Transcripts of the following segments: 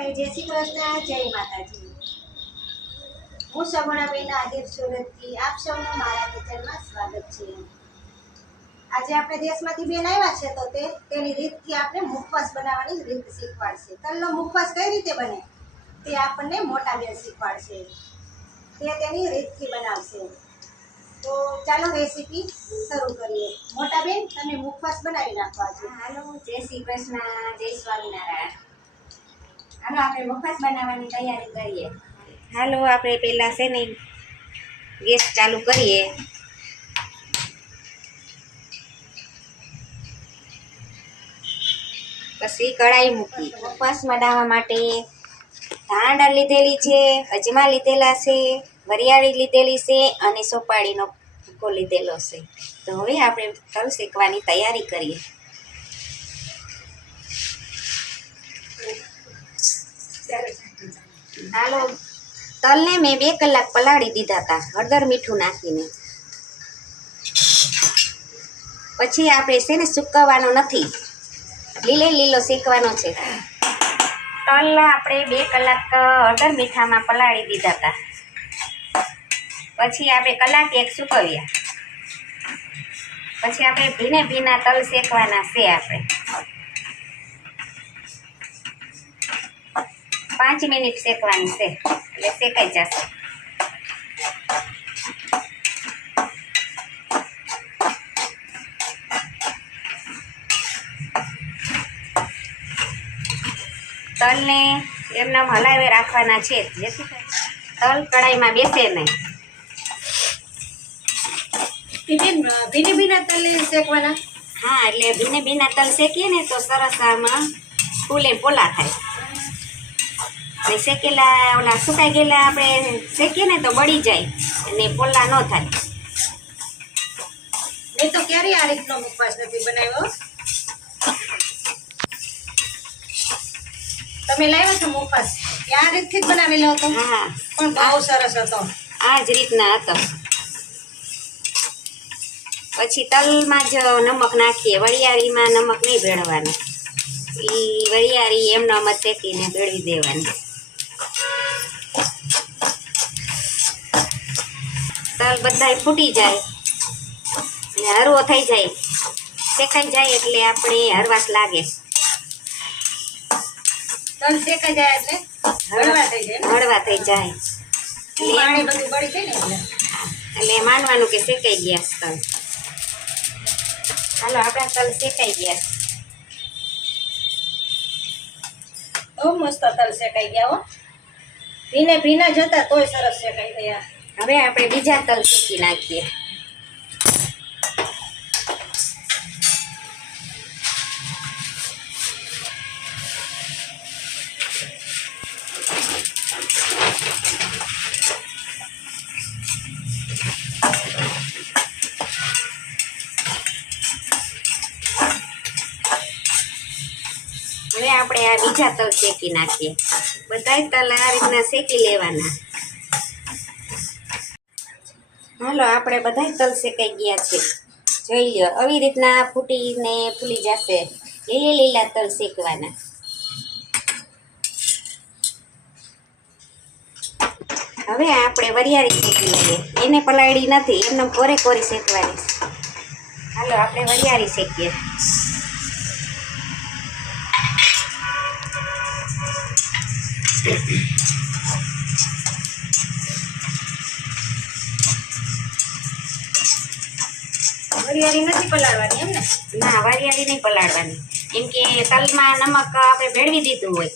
બધાને જય શ્રી કૃષ્ણ, જય માતાજી। હું સગુણાબેન આહિર સુરતથી આપ સૌનું મારા કિચનમાં સ્વાગત છે। આજે આપણે દેશમાંથી બેન આવ્યા છે તો તેની રીતથી આપણે મુખવાસ બનાવવાની રીત શીખવાડશે। તલનો મુખવાસ કઈ રીતે બને તે આપણને મોટા બેન શીખવાડશે, તે તેની રીતથી બનાવશે। તો ચાલો રેસીપી શરૂ કરીએ। મોટા બેન, તમે મુખવાસ બનાવી નાખો આજે। હાલો, જય શ્રી કૃષ્ણ, જય સ્વામિનારાયણ। હાલો, આપણે મુખવાસ બનાવવાની તૈયારી કરીએ। હાલો, આપણે પહેલાં છે ને ગેસ ચાલુ કરીએ। પછી કઢાઈ મૂકી મુખવાસ બનાવવા માટે ધાણા લીધેલી છે, અજમા લીધેલા છે, વરિયાળી લીધેલી છે અને સોપારીનો ભૂકો લીધેલો છે। તો હવે આપણે તલ શેકવાની તૈયારી કરીએ। હાલો, તલને મેં 2 કલાક પલાળી દીધા હતા હળદર મીઠું નાખીને। પછી આપણે છે ને સૂકવવાનો નથી, લીલો શેકવાનો છે। તલ આપણે 2 કલાક હળદર મીઠામાં પલાળી દીધા હતા, પછી આપણે કલાક 1 સૂકવ્યા। પછી આપણે ભીના તલ શેકવાના છે। આપણે 5 મિનિટ શેકવાની છે એટલે શેકાઈ જશે। તલને એમને હલાવી રાખવાના છે જેથી તલ કઢાઈમાં બેસે નહીં। ભીના તલ શેકવાના? હા, એટલે ભીના તલ શેકીએ ને તો સરસ આમાં ફૂલે પોલા થાય। શેકેલા ઓલા સુકાઈ ગયેલા આપણે શેકીએ ને તો બળી જાય અને પોલા ન થાય। મેં તો ક્યારેય આ રીતનો મુખવાસ નથી બનાવ્યો। તમે લાવ્યા છો મુખવાસ આ રીતથી જ બનાવેલો હતો? હા, પણ બહુ સરસ હતો। આ જ રીતના હતો। પછી તલમાં જ નમક નાખીએ, વરિયાળીમાં નમક નહીં ભેળવાનું, એ વરિયાળી એમનો મત શેકીને ભેળવી દેવાની। તલ બધાય ફૂટી જાય અને હરવો થઈ જાય, શેકાઈ જાય એટલે આપણે હરવાશ લાગે। તલ શેકાઈ જાય એટલે હળવા થઈ જાય, હળવા થઈ જાય પાણી બધું બળી જાય ને એટલે માનવાનું કે શેકાઈ ગયા તલ। હાલો, આપણા તલ શેકાઈ ગયા। બહુ મસ્ત તલ શેકાઈ ગયા હો, ભીના જતા તોય સરસ શેકાઈ ગયા। હવે આપણે બીજા તલ શેકી નાખીએ। હવે આપણે આ બીજા તલ શેકી નાખીએ। બધાય તલ આ રીતના શેકી લેવાના। હાલો, આપણે બધાય તલ શેકાઈ ગયા છે, જોઈ લો આવી રીતના ફૂટીને ફૂલી જશે। લીલા તલ શેકવાના। હવે આપણે વરિયાળી શેકી લઈએ, એને પલાળી નથી, એમને કોરી શેકવાની। હાલો, આપણે વરિયાળી શેકીએ। વરિયાળી નથી પલાળવાની એમ ને? ના, વરિયાળી નહીં પલાળવાની, કેમ કે તલમાં નમક આપણે ભેળવી દીધું હોય।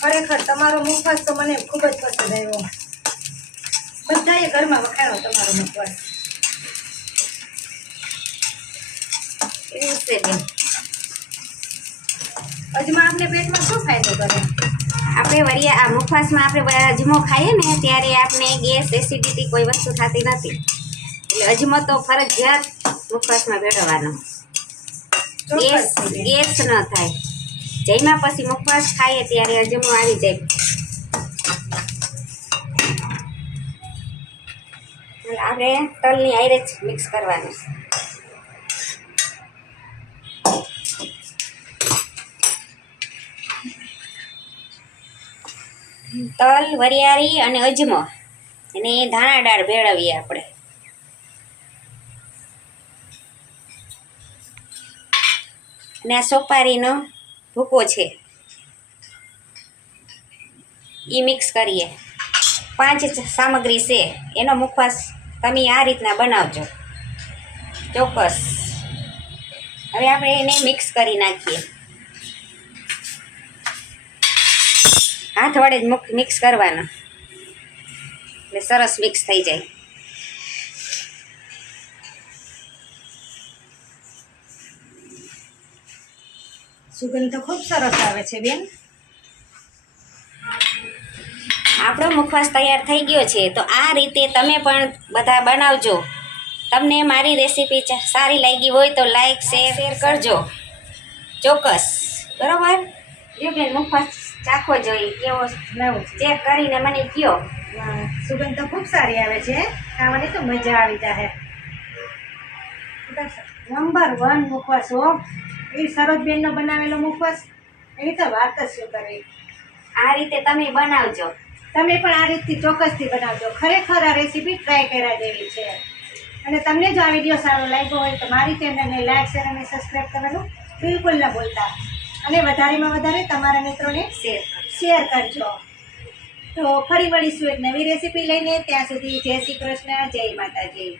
ખરેખર તમારો મુખવાસ તો મને ખૂબ જ પસંદ આવ્યો। બધાએ ઘરમાં વખાણો તમારો મુખવાસ। એવું છે બેન। અજમા આપણે પેટમાં શું ફાયદો કરે? આપણે આ મુખવાસમાં આપણે અજમો ખાઈએ ને ત્યારે આપણે ગેસ, એસિડિટી કોઈ વસ્તુ થતી નથી, એટલે અજમો તો ફરજિયાત મુખવાસમાં ભેળવવાનો। ગેસ ન થાય। જમ્યા પછી મુખવાસ ખાઈએ ત્યારે અજમો આવી જાય। આપણે આપણે તલની હારે જ મિક્સ કરવાનું છે. તલ, વરિયાળી અને અજમો અને ધાણા દાળ ભેળવીએ આપણે. અને આ સોપારીનો ભૂકો છે એ મિક્સ કરીએ. 5 સામગ્રી છે, એનો મુખવાસ તમે આ રીતના બનાવજો ચોક્કસ. હવે આપણે એને મિક્સ કરી નાખીએ. હાથ વડે જ મિક્સ કરવાનો એટલે સરસ મિક્સ થઈ જાય. સુગંધ તો ખૂબ સરસ આવે છે બેન. આપણો મુખવાસ તૈયાર થઈ ગયો છે. તો આ રીતે તમે પણ બધા બનાવજો. તમને મારી રેસીપી સારી લાગી હોય તો લાઈક શેર કરજો ચોક્કસ. બરાબર? જો બેન મુખવાસ ચાખવો જોઈએ કેવો લાવું ચેક કરીને મને કહો. સુગંધ તો ખૂબ સારી આવે છે, ખાવાની તો મજા આવી જાય. નંબર 1 મુખવાસ હો. એ સરોજબેનનો બનાવેલો મુખવાસ, એની તો વાત જ શું કરવી. આ રીતે તમે બનાવજો. તમે પણ આ રીતથી ચોક્કસથી બનાવજો. ખરેખર આ રેસીપી ટ્રાય કર્યા જેવી છે. અને તમને જો આ વિડીયો સારો લાગ્યો હોય તો મારી ચેનલને લાઈક શેર અને સબસ્ક્રાઈબ કરવાનું બિલકુલ ન ભૂલતા. અને વધારેમાં વધારે તમારા મિત્રોને શેર કરજો. તો ફરી મળીશું એક નવી રેસીપી લઈને. ત્યાં સુધી જય શ્રી કૃષ્ણ, જય માતાજી.